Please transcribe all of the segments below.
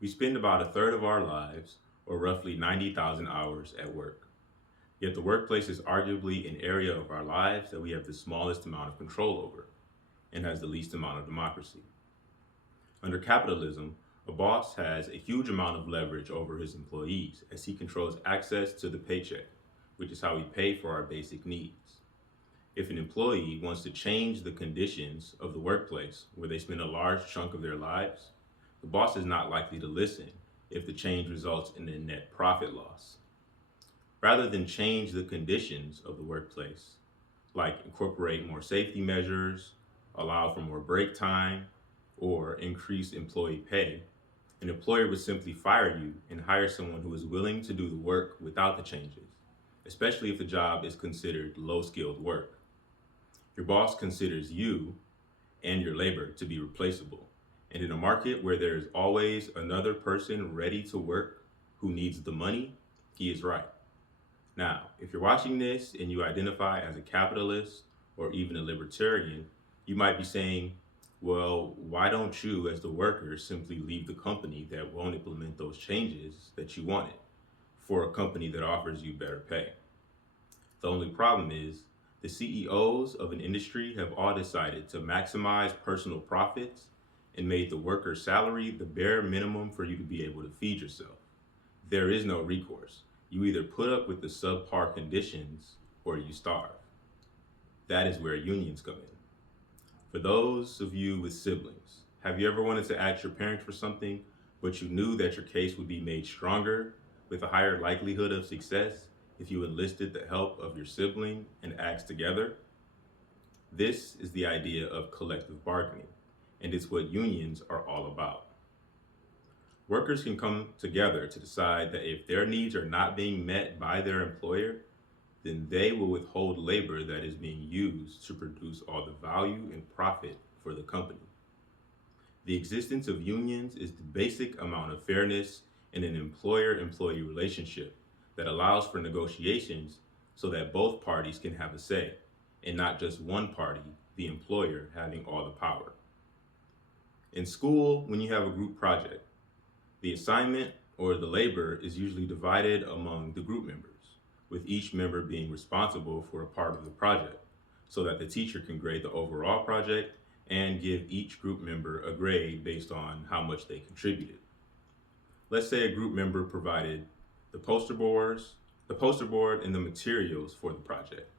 We spend about a third of our lives, or roughly 90,000 hours, at work. Yet the workplace is arguably an area of our lives that we have the smallest amount of control over and has the least amount of democracy. Under capitalism, a boss has a huge amount of leverage over his employees as he controls access to the paycheck, which is how we pay for our basic needs. If an employee wants to change the conditions of the workplace where they spend a large chunk of their lives, the boss is not likely to listen if the change results in a net profit loss. Rather than change the conditions of the workplace, like incorporate more safety measures, allow for more break time, or increase employee pay, an employer would simply fire you and hire someone who is willing to do the work without the changes, especially if the job is considered low skilled work. Your boss considers you and your labor to be replaceable. And in a market where there is always another person ready to work who needs the money, he is right. Now, if you're watching this and you identify as a capitalist or even a libertarian, you might be saying, well, why don't you, as the worker, simply leave the company that won't implement those changes that you wanted for a company that offers you better pay? The only problem is the CEOs of an industry have all decided to maximize personal profits and made the worker's salary the bare minimum for you to be able to feed yourself. There is no recourse. You either put up with the subpar conditions or you starve. That is where unions come in. For those of you with siblings, have you ever wanted to ask your parents for something, but you knew that your case would be made stronger with a higher likelihood of success if you enlisted the help of your sibling and asked together? This is the idea of collective bargaining, and it's what unions are all about. Workers can come together to decide that if their needs are not being met by their employer, then they will withhold labor that is being used to produce all the value and profit for the company. The existence of unions is the basic amount of fairness in an employer-employee relationship that allows for negotiations so that both parties can have a say, and not just one party, the employer, having all the power. In school, when you have a group project, the assignment or the labor is usually divided among the group members, with each member being responsible for a part of the project, so that the teacher can grade the overall project and give each group member a grade based on how much they contributed. Let's say a group member provided the poster board and the materials for the project,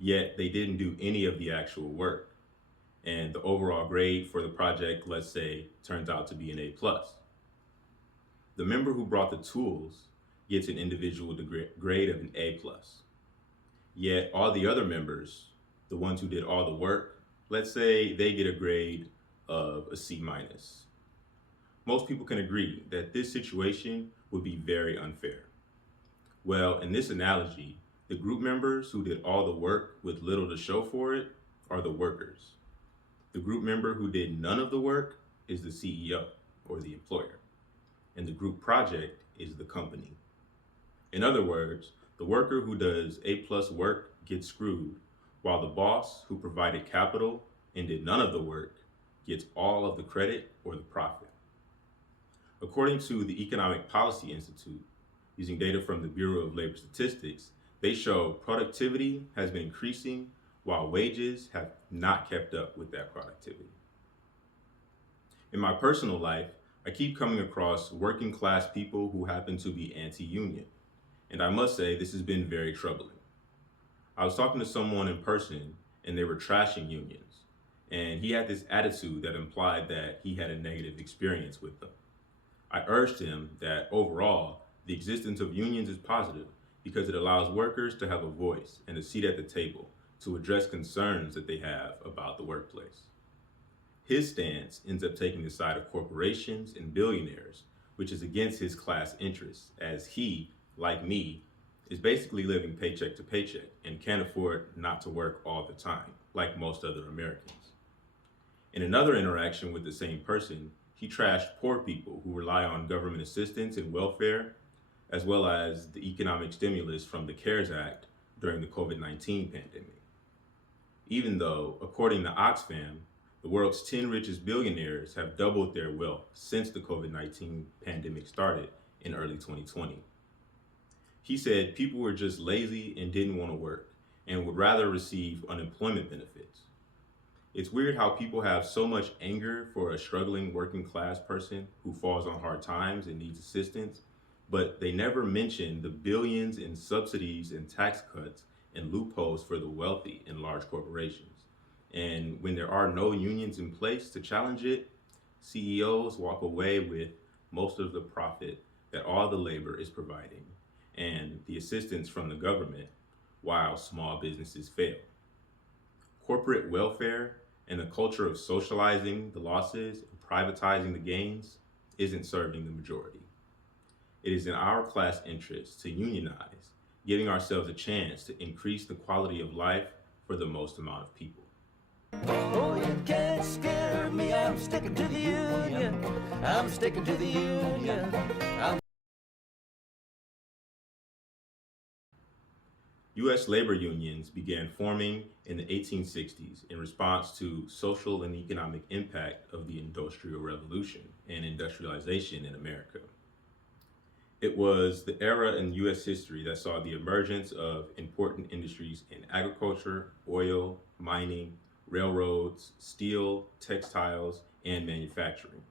yet they didn't do any of the actual work. And the overall grade for the project, let's say, turns out to be an A+. The member who brought the tools gets an individual grade of an A+. Yet all the other members, the ones who did all the work, let's say they get a grade of a C-. Most people can agree that this situation would be very unfair. Well, in this analogy, the group members who did all the work with little to show for it are the workers. The group member who did none of the work is the CEO or the employer, and the group project is the company. In other words, the worker who does A+ work gets screwed, while the boss who provided capital and did none of the work gets all of the credit or the profit. According to the Economic Policy Institute, using data from the Bureau of Labor Statistics, they show productivity has been increasing while wages have not kept up with that productivity. In my personal life, I keep coming across working class people who happen to be anti-union, and I must say this has been very troubling. I was talking to someone in person and they were trashing unions, and he had this attitude that implied that he had a negative experience with them. I urged him that overall, the existence of unions is positive because it allows workers to have a voice and a seat at the table to address concerns that they have about the workplace. His stance ends up taking the side of corporations and billionaires, which is against his class interests, as he, like me, is basically living paycheck to paycheck and can't afford not to work all the time, like most other Americans. In another interaction with the same person, he trashed poor people who rely on government assistance and welfare, as well as the economic stimulus from the CARES Act during the COVID-19 pandemic. Even though, according to Oxfam, The world's 10 richest billionaires have doubled their wealth since the COVID-19 pandemic started in early 2020. He said people were just lazy and didn't want to work and would rather receive unemployment benefits. It's weird how people have so much anger for a struggling working class person who falls on hard times and needs assistance, but they never mention the billions in subsidies and tax cuts and loopholes for the wealthy and large corporations. And when there are no unions in place to challenge it, CEOs walk away with most of the profit that all the labor is providing and the assistance from the government while small businesses fail. Corporate welfare and the culture of socializing the losses and privatizing the gains isn't serving the majority. It is in our class interest to unionize, giving ourselves a chance to increase the quality of life for the most amount of people. Oh, you can't scare me, I'm sticking to the union. I'm sticking to the union. U.S. labor unions began forming in the 1860s in response to social and economic impact of the Industrial Revolution and industrialization in America. It was the era in U.S. history that saw the emergence of important industries in agriculture, oil, mining, railroads, steel, textiles, and manufacturing.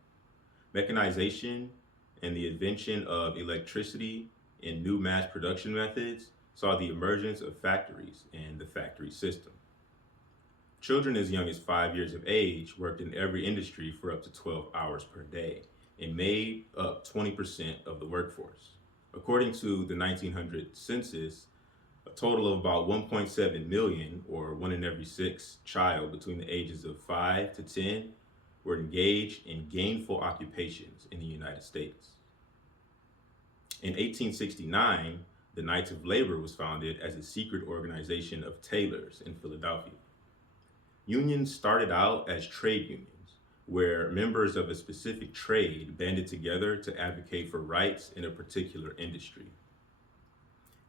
Mechanization and the invention of electricity and new mass production methods saw the emergence of factories and the factory system. Children as young as 5 years of age worked in every industry for up to 12 hours per day and made up 20% of the workforce. According to the 1900 census, a total of about 1.7 million, or 1 in every 6 child between the ages of 5 to 10, were engaged in gainful occupations in the United States. In 1869, the Knights of Labor was founded as a secret organization of tailors in Philadelphia. Unions started out as trade unions, where members of a specific trade banded together to advocate for rights in a particular industry.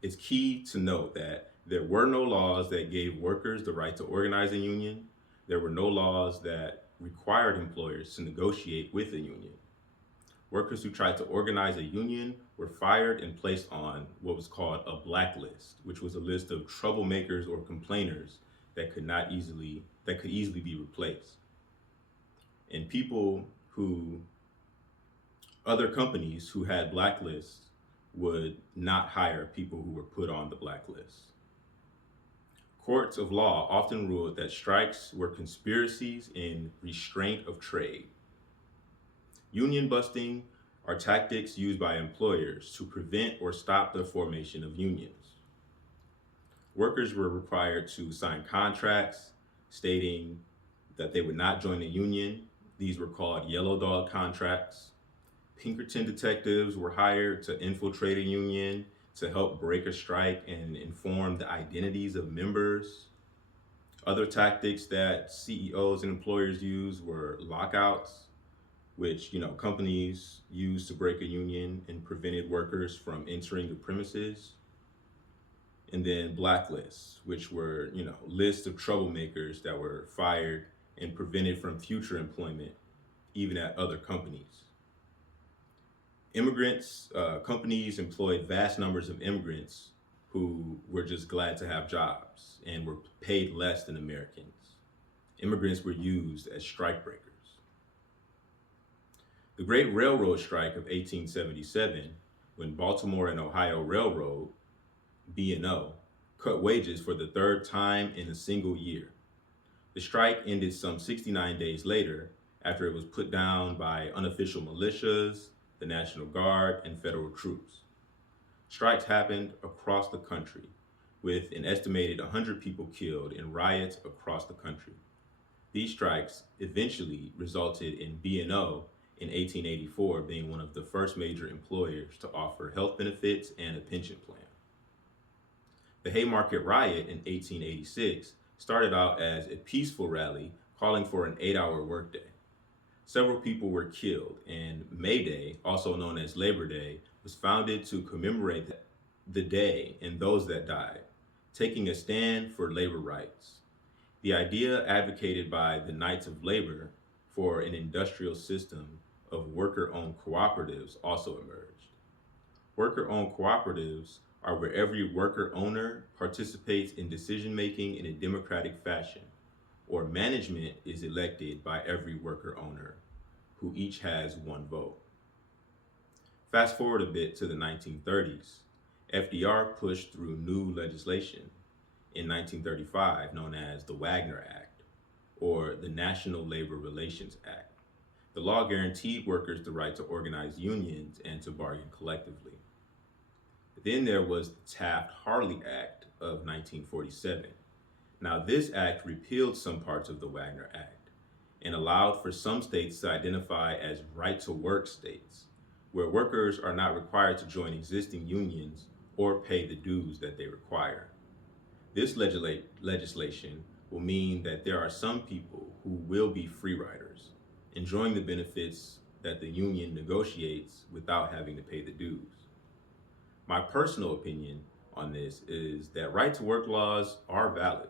It's key to note that there were no laws that gave workers the right to organize a union. There were no laws that required employers to negotiate with a union. Workers who tried to organize a union were fired and placed on what was called a blacklist, which was a list of troublemakers or complainers that could easily be replaced. And other companies who had blacklists would not hire people who were put on the blacklist. Courts of law often ruled that strikes were conspiracies in restraint of trade. Union busting are tactics used by employers to prevent or stop the formation of unions. Workers were required to sign contracts stating that they would not join a union. These were called yellow dog contracts. Pinkerton detectives were hired to infiltrate a union to help break a strike and inform the identities of members. Other tactics that CEOs and employers used were lockouts, which companies used to break a union and prevented workers from entering the premises. And then blacklists, which were lists of troublemakers that were fired and prevented from future employment, even at other companies. Companies employed vast numbers of immigrants who were just glad to have jobs and were paid less than Americans. Immigrants were used as strikebreakers. The Great Railroad Strike of 1877, when Baltimore and Ohio Railroad, B&O, cut wages for the third time in a single year. The strike ended some 69 days later after it was put down by unofficial militias, the National Guard, and federal troops. Strikes happened across the country, with an estimated 100 people killed in riots across the country. These strikes eventually resulted in B&O in 1884 being one of the first major employers to offer health benefits and a pension plan. The Haymarket Riot in 1886 started out as a peaceful rally calling for an 8-hour workday. Several people were killed, and May Day, also known as Labor Day, was founded to commemorate the day and those that died, taking a stand for labor rights. The idea advocated by the Knights of Labor for an industrial system of worker-owned cooperatives also emerged. Worker-owned cooperatives are where every worker owner participates in decision-making in a democratic fashion, or management is elected by every worker owner, who each has one vote. Fast forward a bit to the 1930s. FDR pushed through new legislation in 1935 known as the Wagner Act, or the National Labor Relations Act. The law guaranteed workers the right to organize unions and to bargain collectively. Then there was the Taft-Hartley Act of 1947. Now, this act repealed some parts of the Wagner Act and allowed for some states to identify as right-to-work states, where workers are not required to join existing unions or pay the dues that they require. This legislation will mean that there are some people who will be free riders, enjoying the benefits that the union negotiates without having to pay the dues. My personal opinion on this is that right-to-work laws are valid,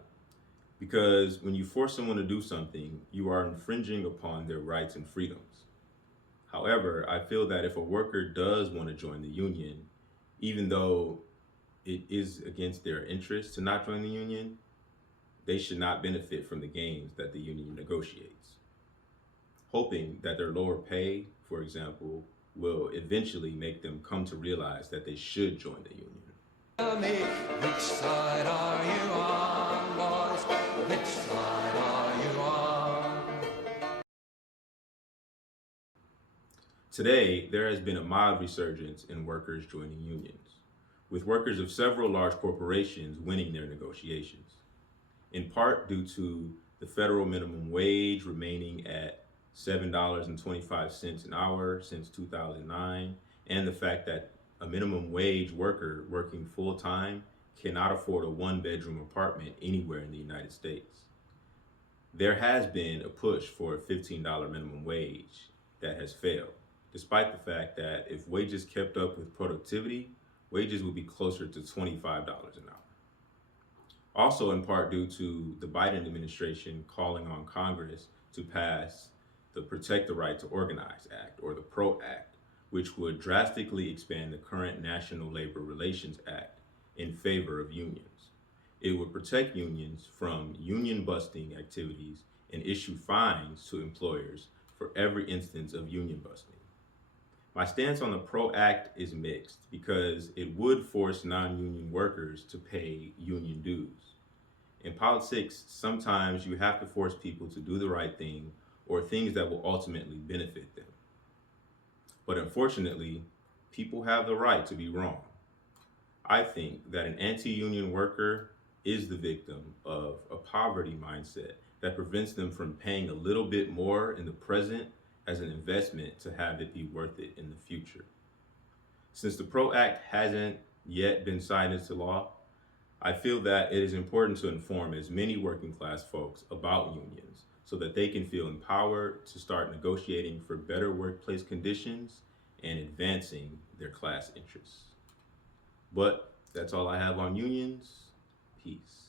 because when you force someone to do something, you are infringing upon their rights and freedoms. However, I feel that if a worker does want to join the union, even though it is against their interest to not join the union, they should not benefit from the gains that the union negotiates, hoping that their lower pay, for example, will eventually make them come to realize that they should join the union. Tell me, which side are you on, boys? Which side are you on? Today, there has been a mild resurgence in workers joining unions, with workers of several large corporations winning their negotiations, in part due to the federal minimum wage remaining at $7.25 an hour since 2009, and the fact that a minimum wage worker working full-time cannot afford a one-bedroom apartment anywhere in the United States. There has been a push for a $15 minimum wage that has failed, despite the fact that if wages kept up with productivity, wages would be closer to $25 an hour. Also, in part due to the Biden administration calling on Congress to pass the Protect the Right to Organize Act, or the PRO Act, which would drastically expand the current National Labor Relations Act in favor of unions. It would protect unions from union busting activities and issue fines to employers for every instance of union busting. My stance on the PRO Act is mixed because it would force non-union workers to pay union dues. In politics, sometimes you have to force people to do the right thing or things that will ultimately benefit them. But unfortunately, people have the right to be wrong. I think that an anti-union worker is the victim of a poverty mindset that prevents them from paying a little bit more in the present as an investment to have it be worth it in the future. Since the PRO Act hasn't yet been signed into law, I feel that it is important to inform as many working class folks about unions so that they can feel empowered to start negotiating for better workplace conditions and advancing their class interests. But that's all I have on unions. Peace.